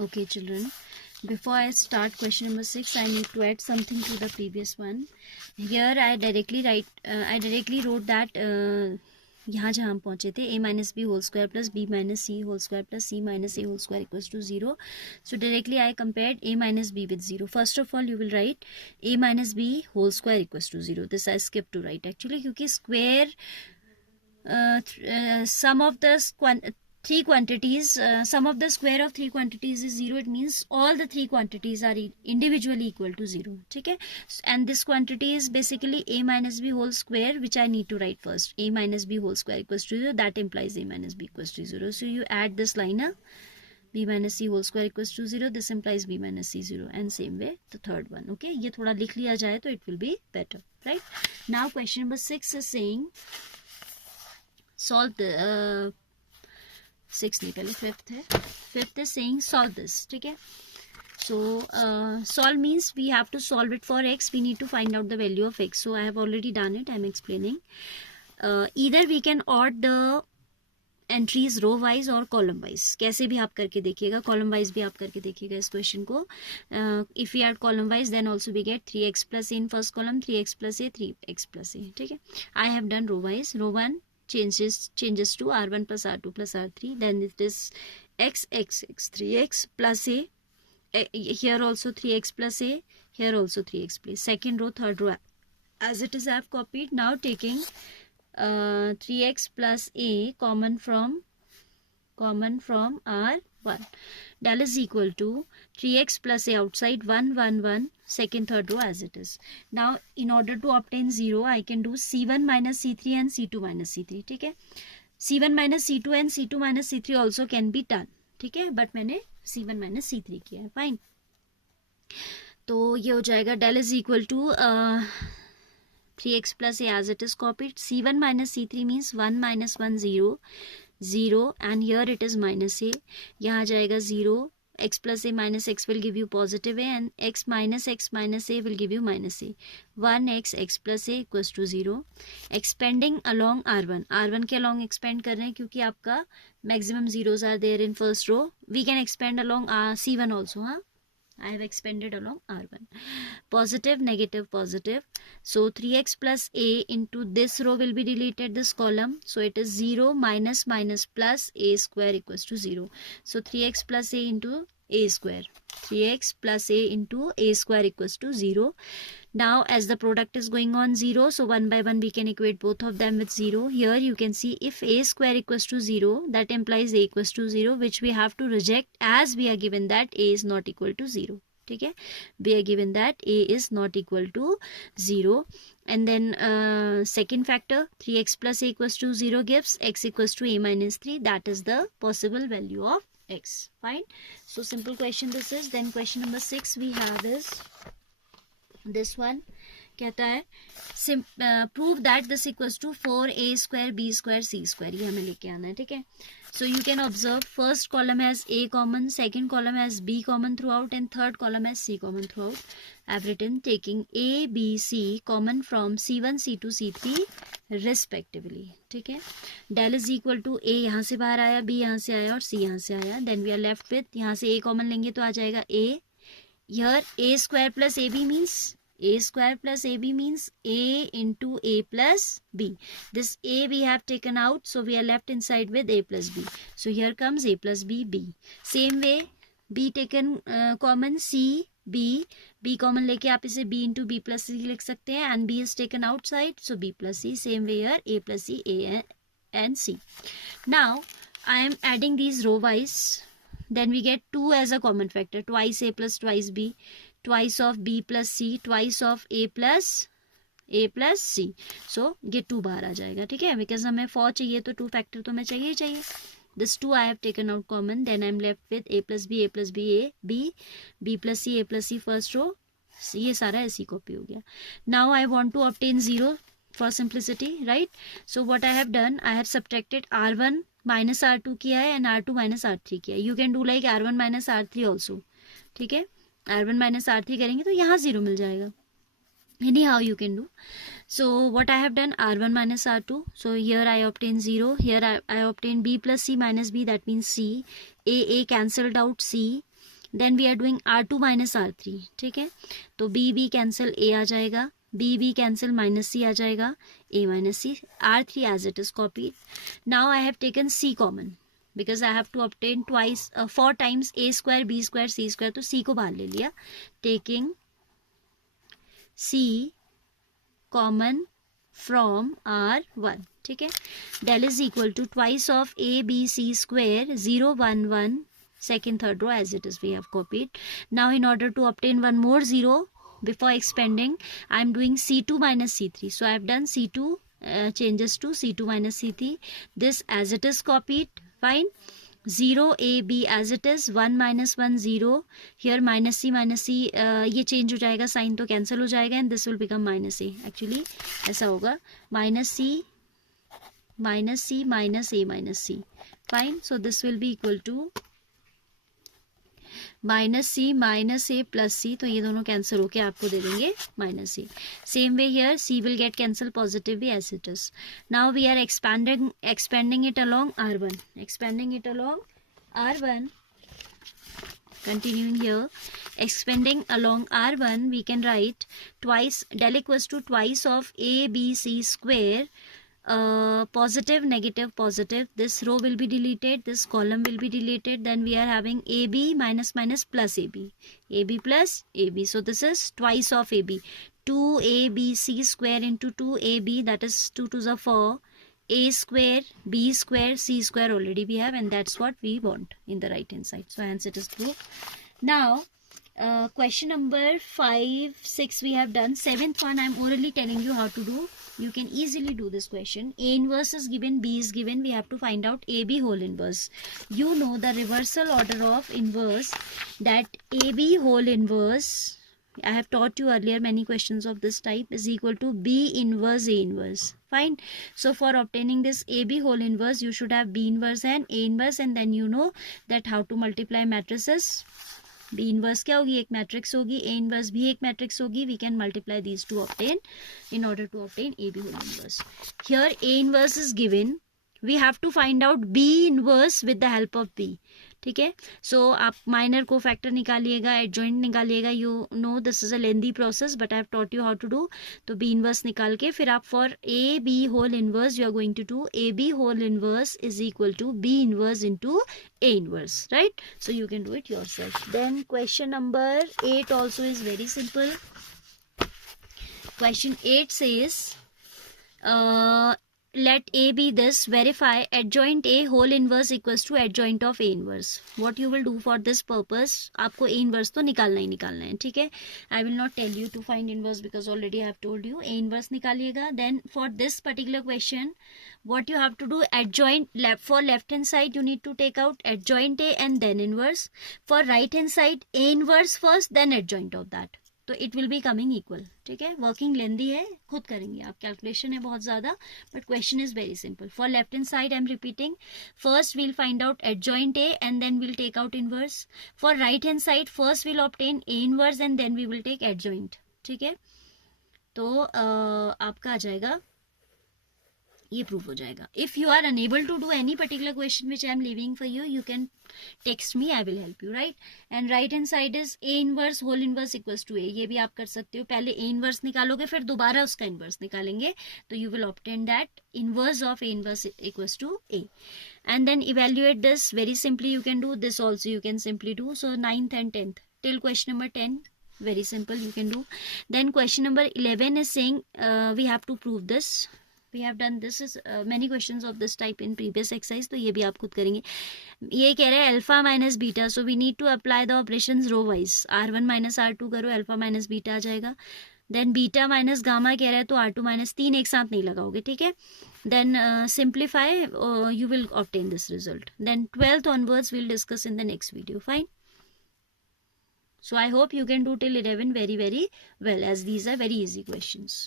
Okay, children. Before I start question number 6, I need to add something to the previous one. Here I directly wrote that यहाँ जहाँ हम पहुँचे थे a minus b whole square plus b minus c whole square plus c minus a whole square equals to 0. So directly I compared a minus b with 0. First of all you will write a minus b whole square equals to 0. This I skipped to write actually क्योंकि square sum of the three quantities, sum of the square of three quantities is 0. It means all the three quantities are individually equal to 0. ठीक है? And this quantity is basically a minus b whole square, which I need to write first. A minus b whole square equals to 0. That implies a minus b equals to 0. So you add this line, b minus c whole square equals to 0. This implies b minus c 0. And same way the third one. Okay? ये थोड़ा लिख लिया जाए तो it will be better. Right? Now question number 6 is saying solve the 6 नहीं, पहले 5th है. 5th is saying solve this. ठीक है? So solve means we have to solve it for x. We need to find out the value of x. So I have already done it. I am explaining. Either we can order the entries row wise or column wise. कैसे भी आप करके देखिएगा. Column wise भी आप करके देखिएगा इस question को. If we add column wise, then also we get 3x plus a in first column, 3x plus a, 3x plus a. ठीक है? I have done row wise. Row 1 changes to r1 plus r2 plus r3. Then it is x 3x plus a. Here also 3x plus a. Here also 3x plus. Second row, third row as it is I have copied. Now taking 3x plus a common from r1. That is equal to 3x plus a outside 1 1 1. Second third row as it is. Now in order to obtain 0 I can do c1 minus c3 and c2 minus c3. ठीक है? c1 minus c2 and c2 minus c3 also can be done. ठीक है? But मैंने c1 minus c3 किया है. Fine. तो ये हो जाएगा del is equal to 3x plus a as it is copied. c1 minus c3 means 1 minus 1 0 0 and here it is minus a. यहाँ जाएगा 0. x plus a minus x will give you positive a and x minus a will give you minus a. 1x x plus a equals to 0. Expanding along r1. r1 के along expand कर रहे हैं क्योंकि आपका maximum zeros are there in first row. We can expand along c1 also. हाँ, I have expanded along r1. Positive, negative, positive. So 3x plus a into this row will be deleted, this column. So it is 0 minus minus plus a square equals to 0. So 3x plus a into a square. 3x plus a into a square equals to 0. Now as the product is going on 0, so one by one we can equate both of them with 0. Here you can see if a square equals to 0, that implies a equals to 0, which we have to reject as we are given that a is not equal to 0. ठीक है? We are given that a is not equal to 0. And then second factor, 3x plus a equals to 0 gives x equals to a minus 3. That is the possible value of x. Fine. So simple question this is. Then question number 6 we have is this one. कहता है prove that this equals to 4a square b square c square. ये हमें लेके आना है. ठीक है? So you can observe first column has a common, second column has b common throughout and third column has c common throughout. I have written taking a b c common from c1 c2 c3 respectively. ठीक है? Del is equal to a यहाँ से बाहर आया, b यहाँ से आया और c यहाँ से आया. Then we are left with यहाँ से a common लेंगे तो आ जाएगा a. Here a square plus ab means a square plus ab means a into a plus b. This a we have taken out, so we are left inside with a plus b. So here comes a plus b, b. Same way b taken common, c b. b common लेके आप इसे b into b plus c लिख सकते हैं and b is taken outside, so b plus c. Same way here a plus c, a and c. Now I am adding these row wise. Then we get 2 as a common factor. Twice a plus twice b. Twice of b plus c, twice of a plus c. So ये 2 बाहर आ जाएगा. ठीक है? Because हमें 4 चाहिए तो 2 factor तो हमें चाहिए चाहिए. This 2 I have taken out common. Then I am left with a plus b, a plus b, a, b, b plus c first row. ये सारा ऐसी कॉपी हो गया. Now I want to obtain 0 for simplicity, right? So what I have done, I have subtracted r1 minus r2 किया है and r2 minus r3 किया है. You can do like r1 minus r3 also. ठीक है? r1 minus r3 करेंगे तो यहाँ 0 मिल जाएगा. Anyhow you can do. So what I have done, r1 minus r2. So here I obtain 0. Here I obtain b plus c minus b, that means c. A cancelled out, c. Then we are doing R2 minus R3, ठीक है. तो B B cancel, A आ जाएगा, B B cancel, minus C आ जाएगा, A minus C, R3 as it is copied. Now I have taken C common because I have to obtain twice 4 times a square b square c square, तो c को बाहर ले लिया. taking c common from R1, ठीक है. del is equal to twice of a b c square 0 1 1 second third row as it is we have copied. Now in order to obtain one more 0 before expanding, I am doing c2 minus c3. So I have done c2 changes to c2 minus c3. This as it is copied. Fine. 0 a b as it is, 1 minus 1 0, here minus c ये change हो जाएगा, sign तो cancel हो जाएगा and this will become minus a. Actually ऐसा होगा, minus c minus a minus c. Fine. So this will be equal to minus c minus a plus c, तो ये दोनों कैंसिल होके आपको दे देंगे minus c. Same way here c will get cancel positive भी as it is. Now we are expanding it along R1, expanding it along R1. Continuing here, expanding along R1, we can write twice, del equals to twice of a b c square. Positive, negative, positive. This row will be deleted, this column will be deleted. Then we are having AB minus minus plus AB, AB plus AB. So this is twice of AB. 2ABC square into 2AB, that is 2 to the 4. A square, B square, C square already we have, and that's what we want in the right hand side. So hence it is true. Now question number 5, 6 we have done. 7th one I am orally telling you how to do. You can easily do this question. A inverse is given, B is given. We have to find out AB whole inverse. You know the reversal order of inverse, that AB whole inverse, I have taught you earlier many questions of this type, is equal to B inverse A inverse. Fine. So for obtaining this AB whole inverse, you should have B inverse and A inverse, and then you know that how to multiply matrices. B inverse क्या होगी, एक matrix होगी, A inverse भी एक matrix होगी. We can multiply these to obtain, in order to obtain AB whole inverse. Here A inverse is given. We have to find out B inverse with the help of B. ठीक है. सो आप minor को factor निकालिएगा, adjoint निकालिएगा. You know this is a lengthy process, but I have taught you how to do. तो b inverse निकाल के फिर आप for a b whole inverse you are going to do a b whole inverse is equal to b inverse into A inverse, right? So you can do it yourself. Then question number 8 also is very simple. Question 8 says let A be this, verify adjoint A whole inverse equals to adjoint of A inverse. What you will do for this purpose, आपको A inverse तो निकालना ही निकालना है, ठीक है. I will not tell you to find inverse because already I have told you. A inverse निकालिएगा. Then for this particular question, what you have to do, adjoint for left hand side you need to take out adjoint A and then inverse. For right hand side A inverse first then adjoint of that. तो it will be coming equal, ठीक है. Working लेंदी है, खुद करेंगे आप, calculation है बहुत ज़्यादा, but question is very simple. For left hand side I am repeating, first we'll find out adjoint A and then we'll take out inverse. For right hand side first we'll obtain A inverse and then we will take adjoint, ठीक है. तो आपका आ जाएगा, ये proof हो जाएगा. If you are unable to do any particular question which I am leaving for you, you can text me, I will help you, right. And right hand side is a inverse whole inverse equals to a. ये भी आप कर सकते हो. पहले A inverse निकालोगे फिर दोबारा उसका इनवर्स निकालेंगे, तो you will obtain that inverse of A inverse equals to A. And then evaluate this very simply. You can do this also, you can simply do. So 9th and 10th till question number 10, very simple, you can do. Then question number 11 is saying we have to prove this. We have done this is many questions of this type in previous exercise, तो ये भी आप खुद करेंगे. ये कह रहे हैं alpha minus beta, so we need to apply the operations row wise. R1 minus R2 करो, अल्फा माइनस बीटा आ जाएगा. देन बीटा माइनस गामा कह रहा है, तो R2 माइनस 3 एक साथ नहीं लगाओगे, ठीक है. Then simplify, you will obtain this result. Then 12th onwards we'll discuss in the next video. Fine. So I hope you can do till 11 very very well, as these are very easy questions.